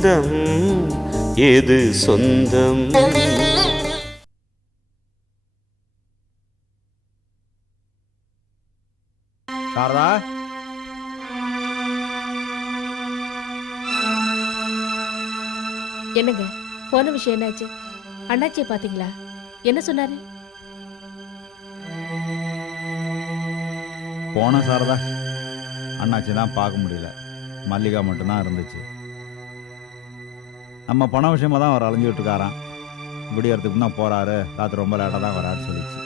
பந்தம் எது சொந்தம்? சாரதா? என்னங்க போன விஷயம் என்னாச்சு? அண்ணாச்சியை பாத்தீங்களா என்ன சொன்னாரு? போன சாரதா. அண்ணாச்சி தான் பார்க்க முடியல. மல்லிகா மட்டும்தான் இருந்துச்சு. நம்ம பண விஷயமா தான் அவர் அலைஞ்சிட்டு இருக்காராம் விடியறதுக்கு தான் போறாரு. ராத்திரி ரொம்ப லேட்டாக தான் வராரு சொல்லிச்சு.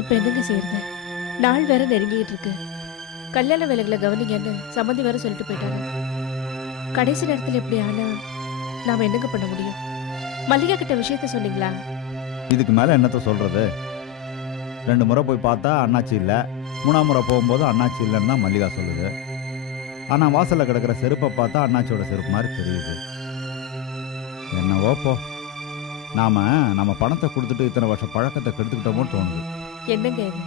இப்ப என்னங்க செய்யறது? நாள் வேற நெருங்கிட்டு இருக்கு கல்யாண வேலைகளை கவனிங்கன்னு சம்மந்தி வேற சொல்லிட்டு போயிட்டாங்க. கடைசி நேரத்துல இப்படி ஆனா நாம என்னங்க பண்ண முடியும்? மல்லிகா கிட்ட விஷயத்த சொன்னீங்களா? இதுக்கு மேலே என்னத்த சொல்றது? ரெண்டு முறை போய் பார்த்தா அண்ணாச்சி இல்லை. மூணாம் முறை போகும்போது அண்ணாச்சி இல்லைன்னு தான் மல்லிகா சொல்லுது. ஆனால் வாசலில் கிடக்கிற செருப்பை பார்த்தா அண்ணாச்சியோட செருப்பு மாதிரி தெரியுது. என்னவோ போ. நாம நம்ம பணத்தை கொடுத்துட்டு இத்தனை வருஷம் பழக்கத்தை கெடுத்துக்கிட்டோமோன்னு தோணுது. என்னங்க இது?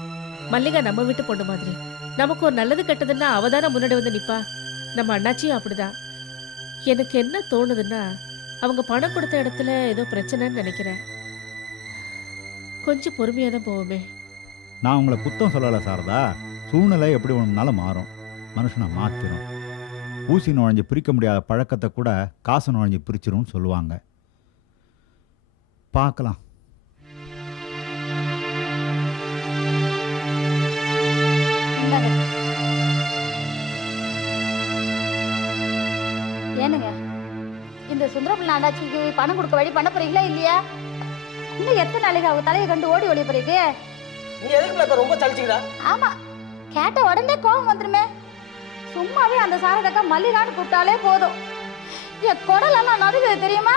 மல்லிகா நம்ம வீட்டு பொண்ணு மாதிரி. நமக்கு ஒரு நல்லது கெட்டதுன்னா அவதானே முன்னாடி வந்து நிப்பா. நம்ம அண்ணாச்சியும் அப்படிதான். எனக்கு என்ன தோணுதுன்னா அவங்க பணம் கொடுத்த இடத்துல ஏதோ பிரச்சனைன்னு நினைக்கிறேன். கொஞ்சம் பொறுமையா தான் போவோமே. நான் உங்களை குத்தம் சொல்லலை சாரதா. சூழ்நிலை எப்படி ஒன்றுனாலும் மாறும். மனுஷனை மாற்றிடும் ஊசி நுழைஞ்சு பிரிக்க முடியாத பழக்கத்தை கூட காசு நுழைஞ்சு பிரிச்சிரும்னு சொல்லுவாங்க. பார்க்கலாம். ஏனுங்க இந்த சுந்தரபிள்ளை ஆண்டாச்சிக்கு பணம் கொடுக்க வழி பண்ண போறீங்களா இல்லையா? இன்னும் எத்தனை நாளைக்கு அவங்க தலையை கண்டு ஓடி ஒளி போறீங்க? நீ எதுக்குள்ள இப்ப ரொம்ப சலிச்சுக்கிறா. ஆமா. கேட்ட உடனே கோபம் வந்துருமே. சும்மாவே அந்த சாரதக்கா மல்லிகான்னு கூப்பிட்டாலே போதும். என் குடலெல்லாம் நடுங்குது தெரியுமா?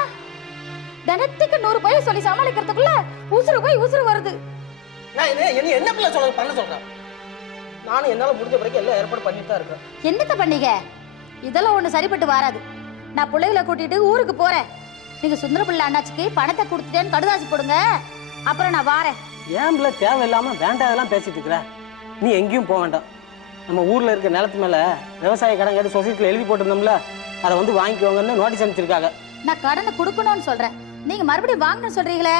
தினத்துக்கு நூறு போய் சொல்லி சமாளிக்கிறதுக்குள்ள உசுறு போய் உசுறு வருது. நான் என்ன என்ன என்ன பிள்ளை சொல்ல பண்ண சொல்றேன் நானும் என்னால முடிஞ்ச வரைக்கும் எல்லாம் ஏற்பாடு பண்ணிட்டு தான் இருக்கேன். என்னத்த பண்ணீங்க? இதெல்லாம் ஒண்ணு சரிப்பட்டு வராது. நான் பிள்ளைகளை கூட்டிட்டு ஊருக்கு போறேன். நீங்க சுந்தர பிள்ளை அண்ணாச்சிக்கு பணத்தை கொடுத்துட்டேன்னு கடுதாசி போடுங்க. அப்புறம் நான் வாரேன். ஏன் பிள்ளை தேவையில்லாம வேண்டாதெல்லாம் பேசிட்டு இருக்கிற? நீ எங்கேயும் போக வேண்டாம். நம்ம ஊர்ல இருக்க நிலத்து மேல விவசாய கடன் கேட்டு சொசைட்டில எழுதி போட்டிருந்தோம்ல அதை வந்து வாங்கிக்கோங்கன்னு நோட்டீஸ் அனுப்பிச்சிருக்காங்க. நான் கடனை கொடுக்கணும்னு சொல்றேன். நீங்க மறுபடியும் வாங்கணும்னு சொல்றீங்களே?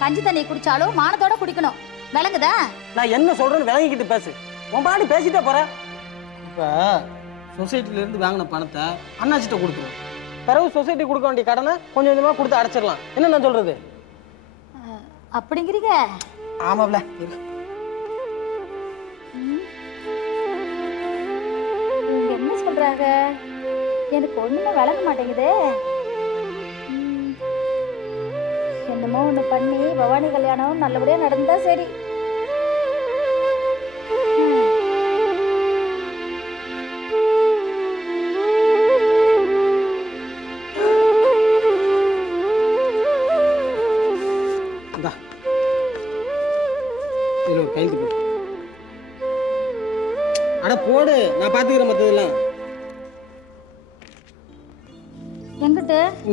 கஞ்சி தண்ணி குடிச்சாலும் மானத்தோட குடிக்கணும். விளங்குதா? நான் என்ன சொல்றேன்னு விளங்கிக்கிட்டு பேசு. உன் பாடி பேசிட்டே போற. இப்ப சொசைட்டில இருந்து வாங்கின பணத்தை அண்ணாச்சிட்ட கொடுத்துரும் பிறகு சொசைட்டி கொடுக்க வேண்டிய கடனை கொஞ்சம் கொஞ்சமா கொடுத்து அடைச்சிடலாம். என்ன நான் சொல்றது? அஹ், அப்படிங்கிறீங்க? ஆமாப்ல இவங்க சொல்றாங்க? எனக்கு ஒன்றுமே விளங்க மாட்டேங்குதே. என்னமோ ஒண்ணு பண்ணி பவானி கல்யாணம் நல்லபடியா நடந்தா சரி.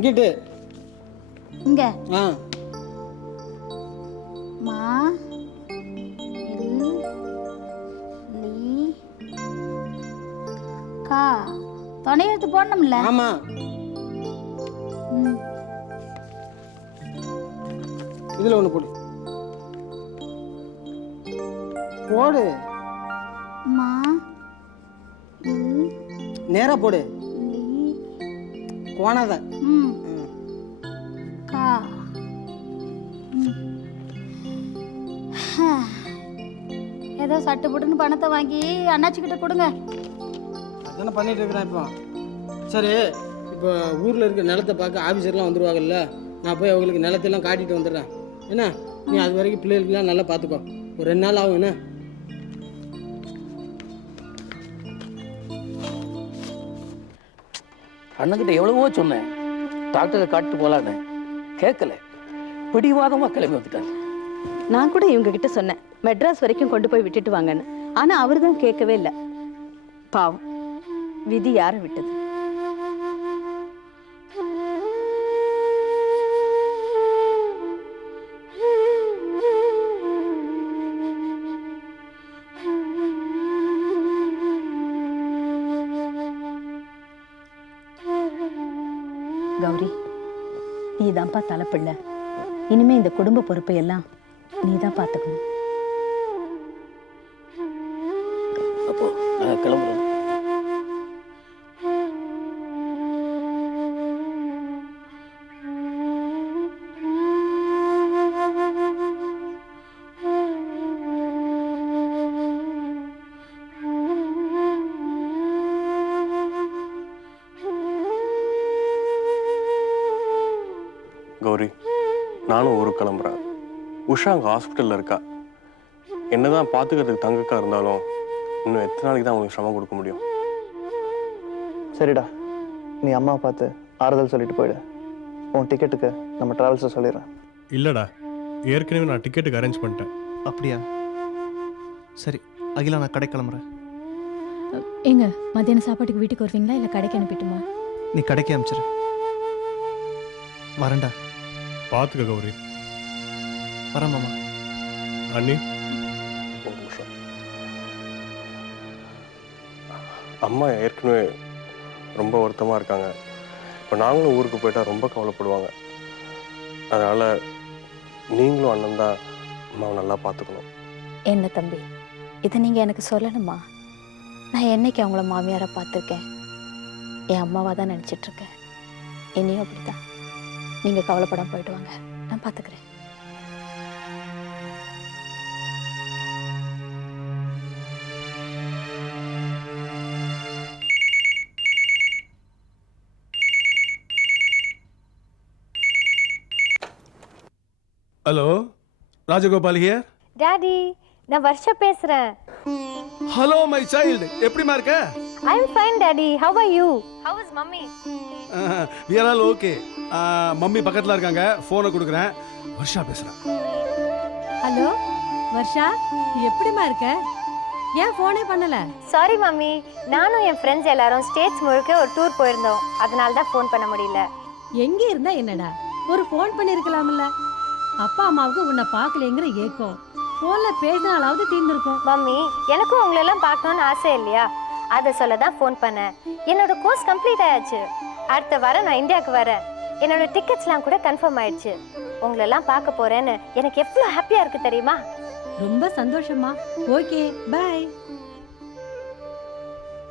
எங்கிட்டு இங்கிட்டு இங்க. ஆ. மா இல் லீ கா. துணை எடுத்து போடணும்ல? ஆமாம் ம். இதில் ஒன்று போடு. போடு. மா நேராக போடு. லீ கோணாத கா. ஏதோ சட்டு புட்டுன்னு பணத்தை வாங்கி அண்ணாச்சி கிட்ட கொடுங்க. அதானே பண்ணிட்டு இருக்கிறேன் இப்போ. சரி இப்போ ஊரில் இருக்க நிலத்தை பார்க்க ஆஃபீஸர்லாம் வந்துருவாங்கல்ல. நான் போய் அவங்களுக்கு நிலத்தெல்லாம் காட்டிட்டு வந்துடுறேன். என்ன? நீ அது வரைக்கும் பிள்ளைகளுக்கெல்லாம் நல்லா பார்த்துக்கோ. ஒரு ரெண்டு நாள் ஆகும் என்ன? அண்ணன்கிட்ட எவ்வளவோ சொன்னேன். டாக்டரை காட்டு போலான்னு. கேட்கல. பிடிவாதமா கிளம்பி வந்துட்டாங்க நான் கூட இவங்க கிட்ட சொன்னேன். மெட்ராஸ் வரைக்கும் கொண்டு போய் விட்டுட்டு வாங்கன்னு. ஆனா அவர் தான் கேட்கவே இல்லை. பாவம். விதி யாரை விட்டது? கௌரி. நீ தான்ப்பா தலைப்பிள்ளை. இனிமே இந்த குடும்ப பொறுப்பை எல்லாம் நீ தான் பார்த்துக்கணும். கௌரி. நானும் ஊருக்கு கிளம்புறேன். உஷா அங்கே ஹாஸ்பிட்டலில் இருக்கா? என்னதான் பார்த்துக்கிறதுக்கு தங்கக்கா இருந்தாலும் இன்னும் எத்தனை நாளைக்கு தான் அவங்களுக்கு சிரமம் கொடுக்க முடியும்? சரிடா. நீ அம்மா பார்த்து ஆறுதல் சொல்லிட்டு போயிடு. உன் டிக்கெட்டுக்கு நம்ம ட்ராவல்ஸை சொல்லிடுறேன். இல்லைடா. ஏற்கனவே நான் டிக்கெட்டுக்கு அரேஞ்ச் பண்ணிட்டேன். அப்படியா? சரி அகிலா நான் கடை கிளம்புறேன். ஏங்க மத்தியான சாப்பாட்டுக்கு வீட்டுக்கு வருவீங்களா? இல்லை கடைக்கு அனுப்பிட்டுமா? நீ கடைக்கு அனுப்பிச்சிரு வரேன்டா. பார்த்துக்க கௌரி. வரேன் மாமா. அண்ணி. ஒரு நிமிஷம். அம்மா ஏற்கனவே ரொம்ப வருத்தமாக இருக்காங்க. இப்போ நாங்களும் ஊருக்கு போயிட்டா ரொம்ப கவலைப்படுவாங்க. அதனால் நீங்களும் அண்ணன் தான் அம்மாவை நல்லா பார்த்துக்கணும். என்ன தம்பி? இதை நீங்கள் எனக்கு சொல்லணுமா? நான் என்னைக்கு அவங்கள மாமியாரை பார்த்துருக்கேன்? என் அம்மாவாக தான் நினச்சிட்டு இருக்கேன். என்னையும் அப்படித்தான். நீங்கள் கவலைப்படாம போயிட்டு வாங்க. நான் பார்த்துக்கிறேன் ஹலோ ராஜகோபால் ஹியர் டாடி நான் வர்ஷா பேசுறேன். ஹலோ மை சைல்டு எப்படிமா இருக்க? I am fine daddy how are you how is mummy we are all okay mummy பக்கத்தில் இருக்காங்க. ஃபோனை கொடுக்குறேன். வர்ஷா பேசுகிறேன் ஹலோ வர்ஷா எப்படிமா இருக்க? ஏன் ஃபோனே பண்ணல? Sorry mummy. நானும் என் ஃப்ரெண்ட்ஸ் எல்லாரும் ஸ்டேட்ஸ் முழுக்க ஒரு டூர் போயிருந்தோம். அதனால தான் ஃபோன் பண்ண முடியல. எங்க இருந்தா என்னடா? ஒரு ஃபோன் பண்ணிருக்கலாம்ல. அப்பா அம்மாவுக்கு உன்னை பார்க்கலங்கிற ஏக்கம். ஃபோன்ல பேசினாலாவது தீர்ந்திருக்கும். மம்மி எனக்கும் உங்களெல்லாம் பார்க்கணும்னு ஆசை இல்லையா? அதை சொல்ல தான் ஃபோன் பண்ணேன். என்னோட கோர்ஸ் கம்ப்ளீட் ஆயாச்சு. அடுத்த வாரம் நான் இந்தியாவுக்கு வரேன். என்னோட டிக்கெட்ஸ்லாம் கூட கன்ஃபார்ம் ஆயிடுச்சு. உங்களெல்லாம் பார்க்க போறேன்னு எனக்கு எவ்வளோ ஹாப்பியா இருக்கு தெரியுமா? ரொம்ப சந்தோஷமா ஓகே பை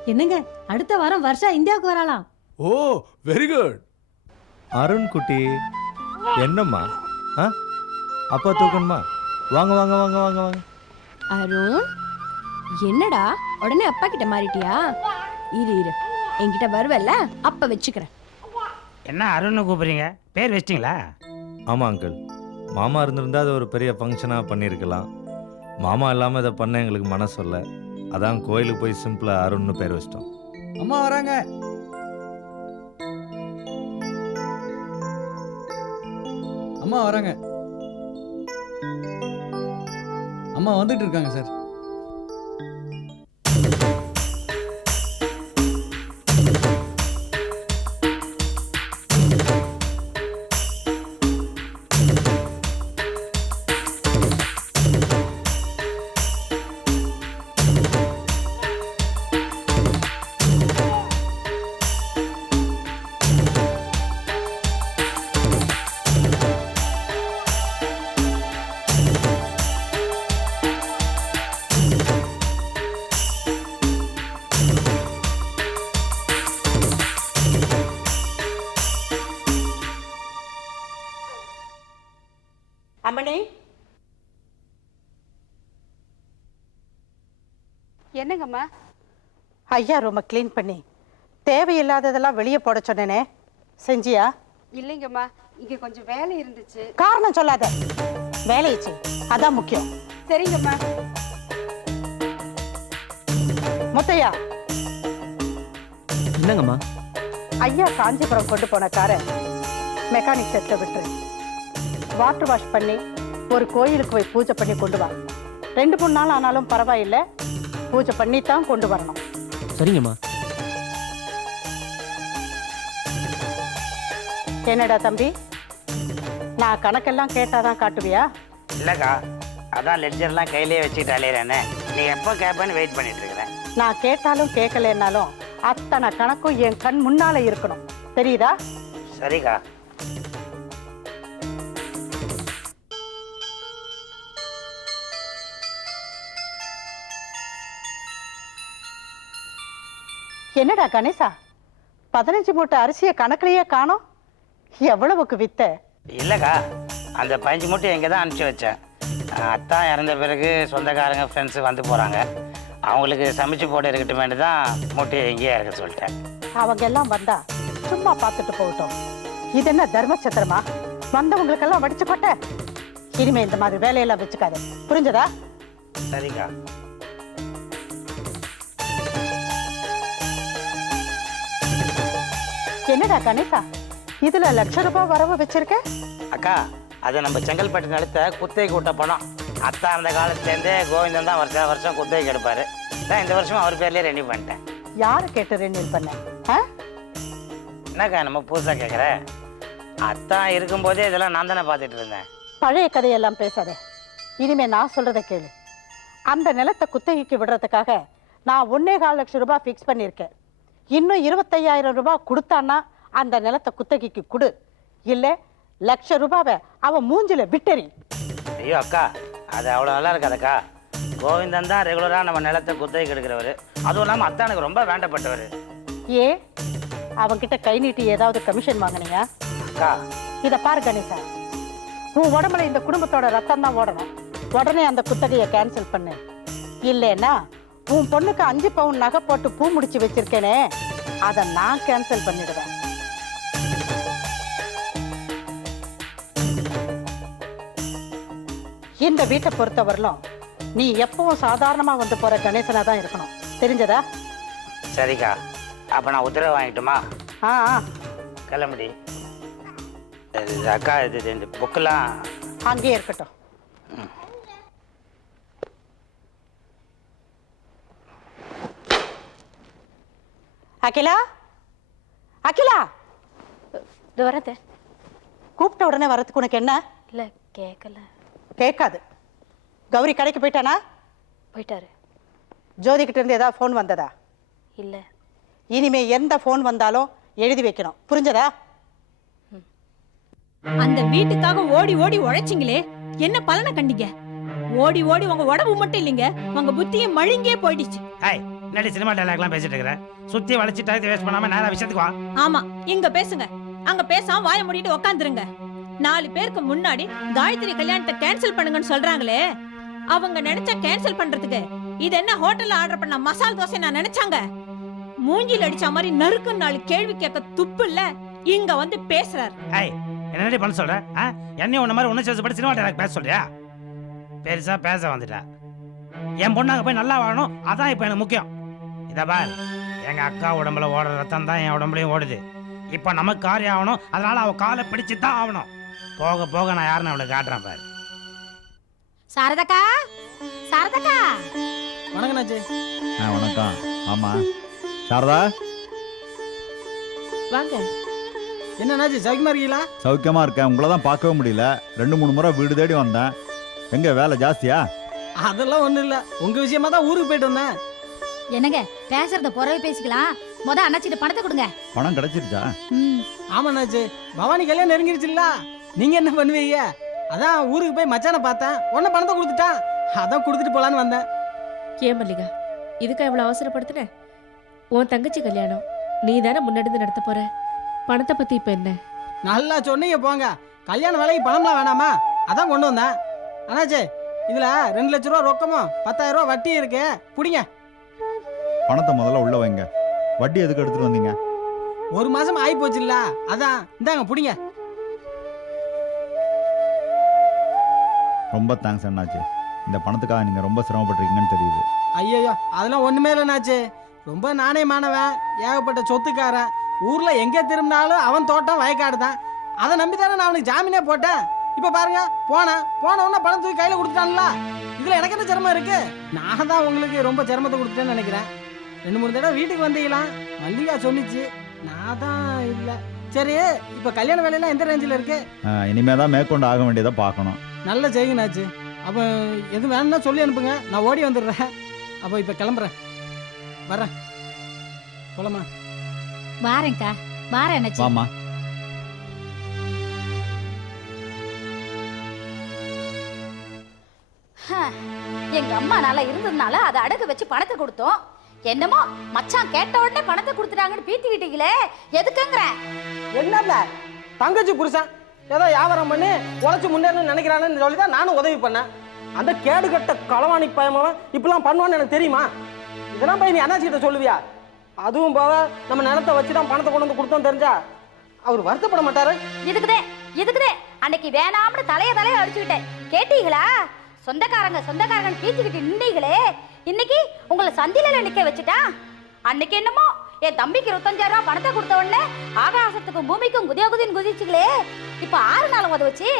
என்னங்க அடுத்த வாரம் வருஷா இந்தியாவுக்கு வரலாம் ஓ வெரி குட் அருண் குட்டி என்னம்மா? ஆ? அப்பா தூக்கணுமா? வாங்க வாங்க வாங்க வாங்க வாங்க. அருண் என்னடா? உடனே அப்பா கிட்ட மாறிட்டியா? இரு இரு. என்கிட்ட வருவல்ல அப்ப வச்சுக்கிறேன். என்ன அருண்னு கூப்பிடுறீங்க? பேர் வச்சிட்டிங்களா? ஆமாம் அங்கிள் மாமா இருந்திருந்தா அது ஒரு பெரிய ஃபங்க்ஷனாக பண்ணியிருக்கலாம். மாமா இல்லாமல் இதை பண்ண எங்களுக்கு மனசு இல்லை. அதான் கோயிலுக்கு போய் சிம்பிளாக அருண்னு பேர் வச்சிட்டோம். அம்மா வராங்க. அம்மா வராங்க. அம்மா வந்துட்டு இருக்காங்க சார் என்னங்கம்மா? ஐயா ரூமை க்ளீன் பண்ணி. தேவையில்லாததெல்லாம் வெளியே போட சொன்னேனே. செஞ்சியா? இல்லைங்கம்மா இங்க கொஞ்சம் வேலை இருந்துச்சு. காரணம் சொல்லாத. வேலையை அதான் முக்கியம். சரிங்கம்மா. முத்தையா. என்னங்கம்மா? ஐயா காஞ்சிபுரம் கொண்டு போன காரை மெக்கானிக் செட்டில் விட்டுரு. வாட்டர் வாஷ் பண்ணி ஒரு கோயிலுக்கு போய் பூஜை பண்ணி கொண்டு வா. ரெண்டு மூணு நாள் ஆனாலும் பரவாயில்லை. பூஜை பண்ணி தான் கொண்டு வரணும். சரிங்கம்மா. என்னடா தம்பி? நான் கணக்கெல்லாம் கேட்டாதான் காட்டுவியா? இல்லைக்கா அதான் லெட்ஜர்லாம் கையிலே வச்சுட்டு அலையிறேனே. நீ எப்போ கேட்பேன்னு வெயிட் பண்ணிட்டு இருக்கிறேன் நான் கேட்டாலும் கேட்கலன்னாலும் அத்தனை கணக்கும் என் கண் முன்னால இருக்கணும். தெரியுதா? சரிக்கா. என்னடா கணேசா? பதினஞ்சு மூட்டை அரிசியை கணக்குலயே காணோம்? எவ்வளவுக்கு வித்த? இல்லைக்கா அந்த பஞ்சு மூட்டை இங்கே தான் அனுப்பிச்சி வச்சேன். அத்தான் இறந்த பிறகு சொந்தக்காரங்க ஃப்ரெண்ட்ஸு வந்து போகிறாங்க அவங்களுக்கு சமைச்சு போட்டு இருக்கட்டுமேனு தான் மூட்டையை இங்கேயே இருக்க சொல்லிட்டேன். அவங்க எல்லாம் வந்தா சும்மா பார்த்துட்டு போகட்டும். இது என்ன தர்மச்சத்திரமா? வந்தவங்களுக்கெல்லாம் வடிச்சு கொட்ட? இனிமே இந்த மாதிரி வேலையெல்லாம் வச்சுக்காத. புரிஞ்சதா? சரிக்கா. என்னடா கணேசா இதுல லட்ச ரூபாய் வரவு வச்சிருக்க? அக்கா அது நம்ம செங்கல்பட்டு நிலத்தை குத்தகைக்கு விட்ட பணம் அத்தா அந்த காலத்துலேருந்தே கோவிந்தன் தான் வருஷம் வருஷம் குத்தகைக்கு எடுப்பார் தான் இந்த வருஷம் அவர் பேர்லேயே ரெடி பண்ணிட்டேன். யாரு கேட்டு ரெனியூல் பண்ண? என்னக்கா நம்ம புதுசாக கேட்குற அத்தான் இருக்கும்போதே இதெல்லாம் நான் தானே பார்த்துட்டு இருந்தேன். பழைய கதையெல்லாம் பேசாத. இனிமே நான் சொல்றத கேளு. அந்த நிலத்தை குத்தகைக்கு விடுறதுக்காக நான் ஒன்னே கால் லட்சம் ரூபாய் ஃபிக்ஸ் பண்ணியிருக்கேன். இன்னும் இருபத்தையாயிரம் ரூபாய் கொடுத்தான்னா அந்த நிலத்தை குத்தகைக்கு கொடு. இல்லை லட்ச ரூபாவை அவன் மூஞ்சில விட்டறி. ஐயோ அக்கா அது அவ்வளோ நல்லா இருக்காதக்கா. கோவிந்தன் தான் ரெகுலராக நம்ம நிலத்தை குத்தகைக்கு எடுக்கிறவர். அதுவும் இல்லாமல் அத்தானுக்கு ரொம்ப வேண்டப்பட்டவர். ஏ அவன்கிட்ட கை நீட்டி ஏதாவது கமிஷன் வாங்கினியா? அக்கா. இத பாரு கணேசா. உன் உடம்புல இந்த குடும்பத்தோட ரத்தம் தான் ஓடணும். உடனே அந்த குத்தகையை கேன்சல் பண்ணு. இல்லைன்னா உன் பொண்ணுக்கு அஞ்சு பவுன் நகை போட்டு பூ முடிச்சு வச்சிருக்கேனே அதை நான் கேன்சல் பண்ணிடுவேன். இந்த வீட்டை பொறுத்தவரையிலும் நீ எப்பவும் சாதாரணமா வந்து போற கணேசனா தான் இருக்கணும். தெரிஞ்சதா? சரிக்கா. அப்போ நான் உத்தரவு வாங்கிட்டுமா? ஆ ஆ, கிளம்புடி. இது அக்கா இது இது இந்த புக்கெல்லாம் அங்கேயே இருக்கட்டும். அகிலா? அகிலா? இது வரது கூப்பிட்ட உடனே வரதுக்கு உனக்கு என்ன? இல்லை கேட்கல கேட்காது. கௌரி கடைக்கு போயிட்டானா? போயிட்டாரு. ஜோதி கிட்ட இருந்து ஏதாவது ஃபோன் வந்ததா? இல்லை. இனிமே எந்த ஃபோன் வந்தாலும் எழுதி வைக்கணும். புரிஞ்சதா? அந்த வீட்டுக்காக ஓடி ஓடி உழைச்சிங்களே என்ன பலனை கண்டீங்க? ஓடி ஓடி உங்க உடம்பு மட்டும் இல்லைங்க உங்க புத்தியும் மழுங்கே போயிடுச்சு. முன்னாடி சினிமா டைலாக்லாம் பேசிட்டு இருக்கிறேன் சுற்றி வளைச்சி டயத்தை வேஸ்ட் பண்ணாமல் நேராக விஷயத்துக்கு வா. ஆமா இங்க பேசுங்க. அங்க பேசாம வாய மூடிட்டு உக்காந்துருங்க. நாலு பேருக்கு முன்னாடி காயத்ரி கல்யாணத்தை கேன்சல் பண்ணுங்கன்னு சொல்றாங்களே. அவங்க நினைச்சா கேன்சல் பண்றதுக்கு இது என்ன ஹோட்டல்ல ஆர்டர் பண்ண மசால் தோசை நான் நினைச்சாங்க? மூஞ்சில அடிச்ச மாதிரி நறுக்கு நாலு கேள்வி கேட்க துப்பு இல்ல இங்க வந்து பேசுறாரு. ஹாய் என்னடி பண்ண சொல்ற? என்னையும் உன்ன மாதிரி ஒன்று சேர்த்து படி சினிமா டைலாக் பேச சொல்றியா? பெருசா பேச வந்துட்டா. என் பொண்ணு அங்கே போய் நல்லா வாழணும். அதான் இப்போ எனக்கு முக்கியம். இதை பார். எங்க அக்கா உடம்புல ஓடுற ரத்தம் தான் என் உடம்புலயும் ஓடுது. இப்போ நமக்கு காரியம் ஆகணும். அதனால அவ காலை பிடிச்சு தான் ஆகணும். போக போக நான் யாருன்னு அவளுக்கு காட்டுறேன் பாரு. சாரதக்கா? சாரதக்கா? வணக்கம் நாச்சு ஆ வணக்கம். ஆமாம் சாரதா? வாங்க. என்ன நாச்சு சௌக்கியமா இருக்கீங்களா? சௌக்கியமாக இருக்கேன். உங்களை தான் பார்க்கவே முடியல. ரெண்டு மூணு முறை வீடு தேடி வந்தேன். எங்கே வேலை ஜாஸ்தியா? அதெல்லாம் ஒண்ணும் இல்ல. உங்க விஷயமா தான் ஊருக்கு போயிட்டு வந்தேன். என்னங்க பேசுறத புறவே பேசிக்கலாம். முத அண்ணாச்சிட்ட பணத்தை கொடுங்க. பணம் கிடைச்சிருச்சா? ஆமா நாச்சு பவானி கல்யாணம் நெருங்கிருச்சுல்ல? நீங்க என்ன பண்ணுவீங்க? அதான் ஊருக்கு போய் மச்சானை பார்த்தேன். உடனே பணத்தை கொடுத்துட்டான். அதான் கொடுத்துட்டு போலான்னு வந்தேன். ஏன் மல்லிகா இதுக்கா இவ்வளவு அவசரப்படுத்துன? உன் தங்கச்சி கல்யாணம் நீ தானே முன்னெடுத்து நடத்த போற? பணத்தை பத்தி இப்ப என்ன? நல்லா சொன்னீங்க போங்க. கல்யாண வேலைக்கு பணம்லாம் வேணாமா? அதான் கொண்டு வந்தேன். அண்ணாச்சே இதுல ரெண்டு லட்ச ரூபா ரொக்கமும் பத்தாயிரம் ரூபா வட்டி இருக்கு. புடிங்க. பணத்தை முதல்ல உள்ள வைங்க. வட்டி எதுக்கு எடுத்துட்டு வந்தீங்க? ஒரு மாசம் ஆகி போச்சுல்ல அதான் இந்தாங்க புடிங்க. ரொம்ப தேங்க்ஸ் அண்ணாச்சி. இந்த பணத்துக்காக நீங்கள் ரொம்ப சிரமப்பட்டிருக்கீங்கன்னு தெரியுது. ஐயோ அதெல்லாம் ஒண்ணுமே இல்லைனாச்சு ரொம்ப நாணயமானவன் ஏகப்பட்ட சொத்துக்காரன். ஊர்ல எங்க திரும்பினாலும் அவன் தோட்டம் வயக்காடு தான். அதை நம்பி தானே நான் அவனுக்கு ஜாமீனே போட்டேன். இப்ப பாருங்க போனேன். போன உடனே பணம் தூக்கி கையில கொடுத்துட்டான்ல. இதுல எனக்கு என்ன சிரமம் இருக்கு? நான் தான் உங்களுக்கு ரொம்ப சிரமத்தை கொடுத்துட்டேன்னு நினைக்கிறேன். ரெண்டு மூணு தடவை வீட்டுக்கு வந்தீங்களாம் மல்லிகா சொல்லிச்சு நான் தான் இல்லை. சரி இப்போ கல்யாண வேலையெல்லாம் எந்த ரேஞ்சில் இருக்கு? இனிமேல் தான் மேற்கொண்டு ஆக வேண்டியதை பார்க்கணும். நல்ல செய்யுங்கண்ணாச்சு அப்போ எது வேணும்னா சொல்லி அனுப்புங்க. நான் ஓடி வந்துடுறேன். அப்போ இப்போ கிளம்புறேன். வரேன். போலாமா? வாரேங்க்கா வாரேன் அண்ணாச்சி வாமா எங்க அம்மா நல்லா இருந்ததுனால அதை அடகு வச்சு பணத்தை கொடுத்தோம். என்னமோ மச்சான் கேட்ட உடனே பணத்தை கொடுத்துட்டாங்கன்னு பீத்திக்கிட்டீங்களே எதுக்குங்கிற? என்னல்ல தங்கச்சி புருஷன் ஏதோ வியாபாரம் பண்ணி உழைச்சி முன்னேறணும்னு நினைக்கிறான்னு சொல்லி தான் நானும் உதவி பண்ணேன். அந்த கேடு கட்ட களவாணி பயமவன் இப்படிலாம் பண்ணுவான்னு எனக்கு தெரியுமா? இதெல்லாம் போய் நீ அண்ணாச்சி கிட்ட சொல்லுவியா? அதுவும் போக நம்ம நிலத்தை வச்சு தான் பணத்தை கொண்டு வந்து கொடுத்தோம் தெரிஞ்சா அவர் வருத்தப்பட மாட்டாரு? இதுக்குதே இதுக்குதே அன்னைக்கு வேணாம்னு தலைய தலைய அடிச்சுக்கிட்டேன் கேட்டீங்களா? சொந்தக்காரங்க சொந்தக்காரங்க பீச்சுக்கிட்டு நின்னீங்களே இன்னைக்கு உங்களை சந்தில நிக்க வச்சுட்டான் அன்னைக்கு என்னமோ என் தம்பிக்கு இருபத்தஞ்சாயிரம் ரூபாய் பணத்தை கொடுத்த உடனே ஆகாசத்துக்கும் பூமிக்கும் குதிய குதின்னு குதிச்சுங்களே இப்ப ஆறு நாள் உத வச்சு?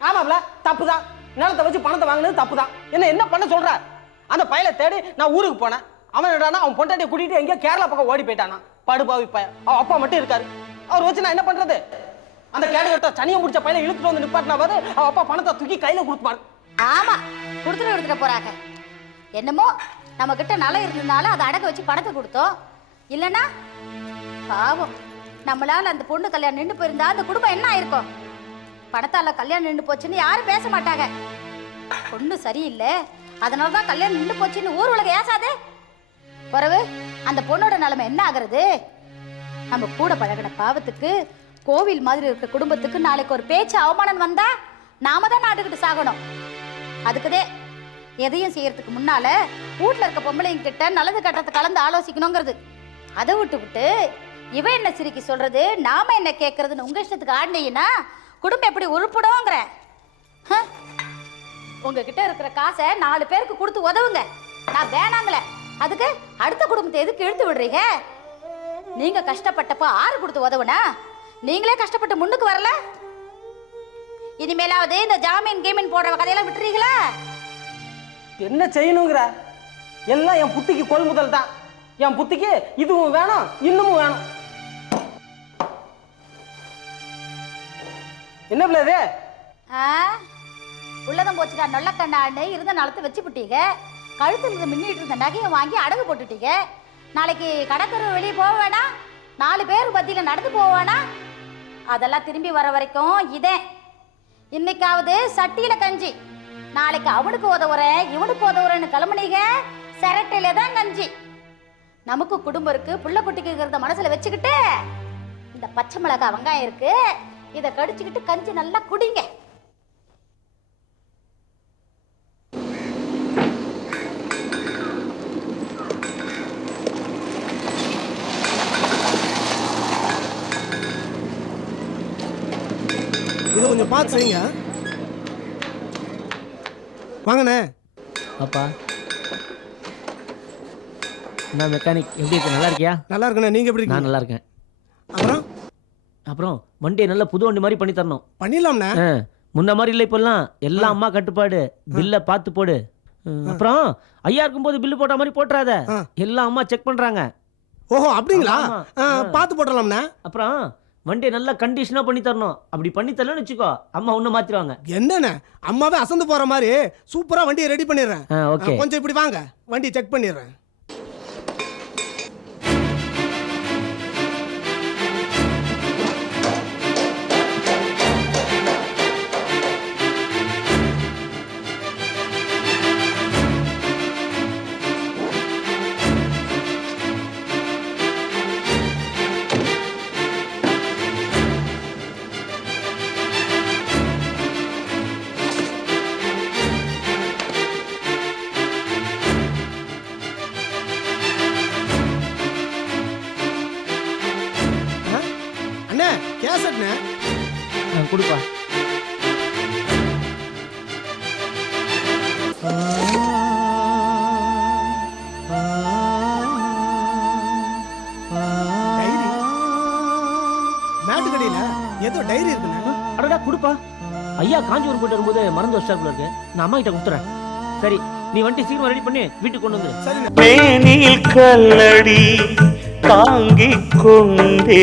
ஆமாப்ல தப்பு தான் நிலத்தை வச்சு பணத்தை வாங்கினது தப்பு தான் என்ன என்ன பண்ண சொல்ற? அந்த பையனை தேடி நான் ஊருக்கு போனேன். அவன் என்னடானா அவன் பொண்டாட்டியை கூட்டிட்டு எங்கேயோ கேரளா பக்கம் ஓடி போயிட்டானா. படுபாவி பையன். அவன் அப்பா மட்டும் இருக்காரு. அவர் வச்சு நான் என்ன பண்றது? அந்த கேடு கட்ட சனியை முடிச்ச பையனை இழுத்துட்டு வந்து நிப்பாட்டினாவது அவன் அப்பா பணத்தை தூக்கி கையில கொடுப்பாரு ஆமா கொடுத்துட்டு எடுத்துட்டு போறாங்க. என்னமோ நம்ம கிட்ட நலம் இருந்ததுனால அதை அடக்க வச்சு பணத்தை கொடுத்தோம். இல்லனா பாவம் நம்மளால அந்த பொண்ணு கல்யாணம் நின்று போயிருந்தா அந்த குடும்பம் என்ன ஆயிருக்கும்? பணத்தால கல்யாணம் நின்று போச்சுன்னு யாரும் பேச மாட்டாங்க. பொண்ணு சரியில்லை அதனால தான் கல்யாணம் நின்று போச்சுன்னு ஊர் உலக ஏசாதே. பிறகு அந்த பொண்ணோட நிலைமை என்ன ஆகுறது? நம்ம கூட பழகின பாவத்துக்கு கோவில் மாதிரி இருக்க குடும்பத்துக்கு நாளைக்கு ஒரு பேச்சு அவமானம் வந்தா நாம தான் நாட்டுக்கிட்டு சாகணும். அதுக்குதே எதையும் செய்யறதுக்கு முன்னால வீட்ல இருக்க பொம்பளைங்க கிட்ட நல்லது கட்டத்தை கலந்து ஆலோசிக்கணுங்கிறது. அதை விட்டு விட்டு இவ என்ன சிரிக்கி சொல்றது நாம என்ன கேட்கறதுன்னு உங்க இஷ்டத்துக்கு ஆடினீங்கன்னா குடும்பம் எப்படி உருப்பிடுங்கிற உங்ககிட்ட இருக்கிற காசை நாலு பேருக்கு கொடுத்து உதவுங்க. நான் வேணாங்களே. அதுக்கு அடுத்த குடும்பத்தை எதுக்கு இழுத்து விடுறீங்க? நீங்க கஷ்டப்பட்டப்ப ஆறு கொடுத்து உதவுனா நீங்களே கஷ்டப்பட்டு முன்னுக்கு வரல? இனிமேலாவது இந்த ஜாமீன் கீமீன் போடுற கதையெல்லாம் விட்டுறீங்களா? என்ன செய்யணுங்கிற? எல்லாம் என் புத்திக்கு கொள்முதல் தான். என் புத்திக்கு இதுவும் வேணும் இன்னமும் வேணும். என்ன பிள்ளை இது? ஆ? உள்ளதும் போச்சுடா நொல்ல கண்ணான்னு இருந்த நிலத்தை வச்சு விட்டீங்க கழுத்துல இருந்து மின்னிட்டு இருந்த நகையை வாங்கி அடகு போட்டுட்டீங்க. நாளைக்கு கடற்கரை வெளியே போக வேணாம். நாலு பேர் மத்தியில் நடந்து வேணாம். அதெல்லாம் திரும்பி வர வரைக்கும் இதே. இன்னைக்காவது சட்டியில கஞ்சி. நாளைக்கு அவனுக்கு உதவுறேன் இவனுக்கு உதவுறேன்னு கிளம்புனீங்க சிரட்டையில தான் கஞ்சி. நமக்கு குடும்பம் இருக்கு புள்ள குட்டிக்குங்கிறத மனசுல வச்சுக்கிட்டு இந்த பச்சை மிளகாய் வெங்காயம் இருக்கு இதை கடிச்சுக்கிட்டு கஞ்சி நல்லா குடிங்க இது கொஞ்சம் பார்த்து செய்யுங்க வாங்கண்ணே. அப்பா. நான் மெக்கானிக் எப்படி இருக்க? நல்லா இருக்கியா? நல்லா இருக்குண்ணே. நீங்க எப்படி நான் நல்லா இருக்கேன். அப்புறம்? அப்புறம் வண்டியை நல்ல புது வண்டி மாதிரி பண்ணி தரணும். பண்ணிடலாம்ண்ணே. ஆ, முன்ன மாதிரி இல்லை இப்பெல்லாம். எல்லாம் அம்மா கட்டுப்பாடு. பில்ல பார்த்து போடு. ம், அப்புறம் ஐயா இருக்கும்போது பில்லு போட்ட மாதிரி போட்டுறாத. ஆ. எல்லாம் அம்மா செக் பண்றாங்க. ஓஹோ அப்படிங்களா? ஆமா. ஆ. பார்த்து போட்டுடலாம்ண்ணே. அப்புறம் வண்டியை நல்லா கண்டிஷனா பண்ணி தரணும். அப்படி பண்ணி தரலன்னு வச்சுக்கோ அம்மா உன்ன மாத்திருவாங்க. என்னண்ணே? அம்மாவே அசந்து போற மாதிரி சூப்பரா வண்டியை ரெடி பண்ணிடுறேன். ஓகே கொஞ்சம் இப்படி வாங்க. வண்டியை செக் பண்ணிடுறேன். கேசட்ண்ணே ஆ, கொடுப்பா. டைரி. மேட்டு கடையில ஏதோ டைரி இருக்குண்ணே அடடா கொடுப்பா. ஐயா காஞ்சிபுரம் போயிட்டு வரும்போது மறந்து வச்சிட்டாப்புல இருக்கு. நான் அம்மா கிட்ட கொடுத்துறேன். சரி நீ வண்டி சீக்கிரம் ரெடி பண்ணி வீட்டுக்கு கொண்டு வந்து மேனில் கல்லடி தாங்கிக் கொண்டே